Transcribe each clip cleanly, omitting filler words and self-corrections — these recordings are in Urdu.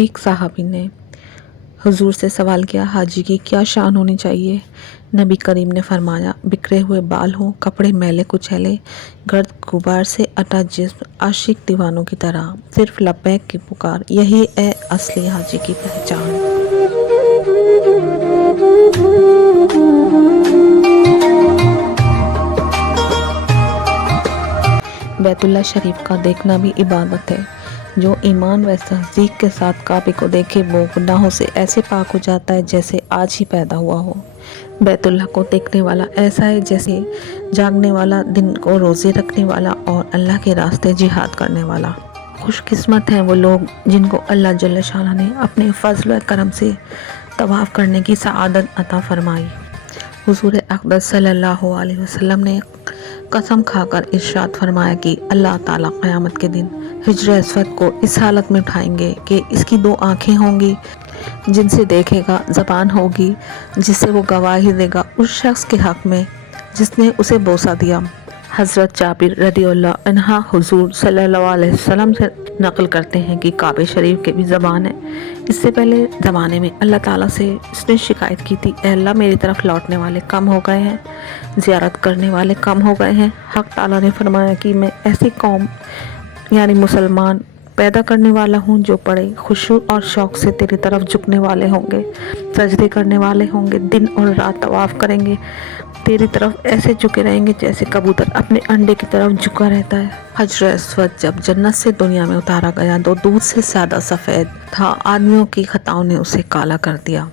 ایک صحابی نے حضور سے سوال کیا، حاجی کی کیا شان ہونی چاہیے؟ نبی کریم نے فرمایا، بکھرے ہوئے بال ہوں، کپڑے میلے کچیلے، گرد غبار سے اٹا جسم، عاشق دیوانوں کی طرح، صرف لبیک کی پکار، یہی ہے اصلی حاجی کی پہچان۔ بیت اللہ شریف کا دیکھنا بھی عبادت ہے۔ جو ایمان و تصدیق کے ساتھ کعبے کو دیکھے وہ گناہوں سے ایسے پاک ہو جاتا ہے جیسے آج ہی پیدا ہوا ہو۔ بیت اللہ کو دیکھنے والا ایسا ہے جیسے جاگنے والا، دن کو روزے رکھنے والا اور اللہ کے راستے جہاد کرنے والا۔ خوش قسمت ہیں وہ لوگ جن کو اللہ جل شانہ نے اپنے فضل و کرم سے طواف کرنے کی سعادت عطا فرمائی۔ حضور اقدس صلی اللہ علیہ وسلم نے قسم کھا کر ارشاد فرمایا کہ اللہ تعالیٰ قیامت کے دن حجر اسود کو اس حالت میں اٹھائیں گے کہ اس کی 2 آنکھیں ہوں گی جن سے دیکھے گا، زبان ہوگی جس سے وہ گواہی دے گا اس شخص کے حق میں جس نے اسے بوسہ دیا۔ حضرت جابر رضی اللہ عنہ حضور صلی اللہ علیہ وسلم سے نقل کرتے ہیں کہ کعبہ شریف کے بھی زبان ہے۔ اس سے پہلے زمانے میں اللہ تعالیٰ سے اس نے شکایت کی تھی، اے اللہ میری طرف لوٹنے والے کم ہو گئے ہیں، زیارت کرنے والے کم ہو گئے ہیں۔ حق تعالیٰ نے فرمایا کہ میں ایسی قوم یعنی مسلمان پیدا کرنے والا ہوں جو بڑے خشوع اور شوق سے تیری طرف جھکنے والے ہوں گے، سجدے کرنے والے ہوں گے، دن اور رات طواف کریں گے، تیری طرف ایسے جھکے رہیں گے جیسے کبوتر اپنے انڈے کی طرف جھکا رہتا ہے۔ حجر اسود جب جنت سے دنیا میں اتارا گیا تو دودھ سے زیادہ سفید تھا، آدمیوں کی خطاؤں نے اسے کالا کر دیا۔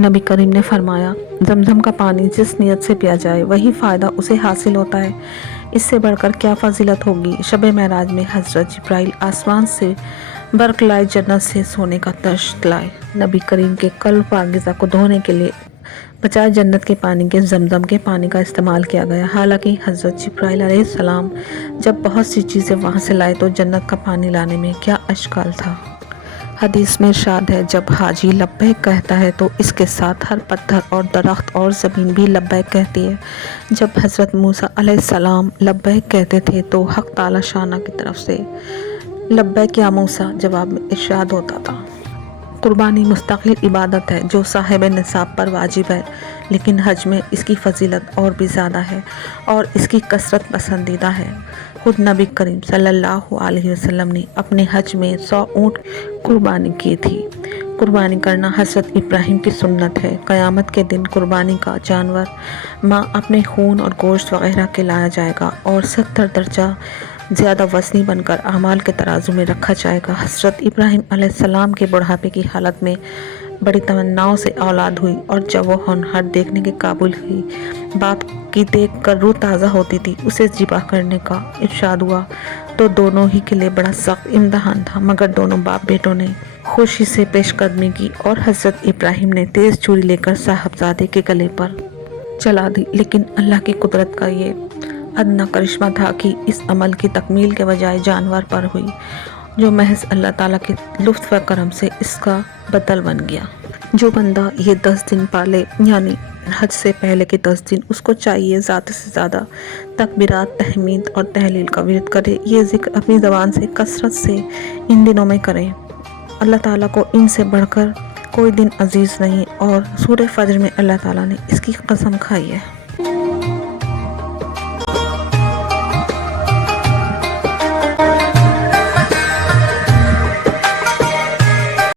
نبی کریم نے فرمایا، زمزم کا پانی جس نیت سے پیا جائے وہی فائدہ اسے حاصل ہوتا ہے، اس سے بڑھ کر کیا فضیلت ہوگی۔ شب معراج میں حضرت جبرائیل آسمان سے برق لائے، جنت سے سونے کا طشت لائے۔ نبی کریم کے قلب پاکیزہ کو دھونے کے لیے بجائے جنت کے پانی کے زمزم کے پانی کا استعمال کیا گیا، حالانکہ حضرت جبرائیل علیہ السلام جب بہت سی چیزیں وہاں سے لائے تو جنت کا پانی لانے میں کیا اشکال تھا۔ حدیث میں ارشاد ہے، جب حاجی لبیک کہتا ہے تو اس کے ساتھ ہر پتھر اور درخت اور زمین بھی لبیک کہتی ہے۔ جب حضرت موسیٰ علیہ السلام لبیک کہتے تھے تو حق تعالی شانہ کی طرف سے لبیک یا موسیٰ جواب میں ارشاد ہوتا تھا۔ قربانی مستقل عبادت ہے جو صاحب نصاب پر واجب ہے، لیکن حج میں اس کی فضیلت اور بھی زیادہ ہے اور اس کی کثرت پسندیدہ ہے۔ خود نبی کریم صلی اللہ علیہ وسلم نے اپنے حج میں 100 اونٹ قربانی کی تھی۔ قربانی کرنا حضرت ابراہیم کی سنت ہے۔ قیامت کے دن قربانی کا جانور ماں اپنے خون اور گوشت وغیرہ کے لایا جائے گا اور 70 درجہ زیادہ وزنی بن کر اعمال کے ترازو میں رکھا جائے گا۔ حضرت ابراہیم علیہ السلام کے بڑھاپے کی حالت میں بڑی تمناؤں سے اولاد ہوئی اور جب وہ ہونہار دیکھنے کے قابل ہوئی، باپ کی دیکھ کر روح تازہ ہوتی تھی، اسے ذبح کرنے کا ارشاد ہوا تو دونوں ہی کے لیے بڑا سخت امتحان تھا، مگر دونوں باپ بیٹوں نے خوشی سے پیش قدمی کی اور حضرت ابراہیم نے تیز چھری لے کر صاحبزادے کے گلے پر چلا دی۔ لیکن اللہ کی قدرت کا یہ ادنا کرشمہ تھا کہ اس عمل کی تکمیل کے بجائے جانور پر ہوئی، جو محض اللہ تعالیٰ کے لطف و کرم سے اس کا بدل بن گیا۔ جو بندہ یہ 10 دن پالے یعنی حج سے پہلے کے 10 دن، اس کو چاہیے زیادہ سے زیادہ تکبیرات، تحمید اور تحلیل کا ورد کرے۔ یہ ذکر اپنی زبان سے کثرت سے ان دنوں میں کریں۔ اللہ تعالیٰ کو ان سے بڑھ کر کوئی دن عزیز نہیں، اور سورہ فجر میں اللہ تعالیٰ نے اس کی قسم کھائی ہے۔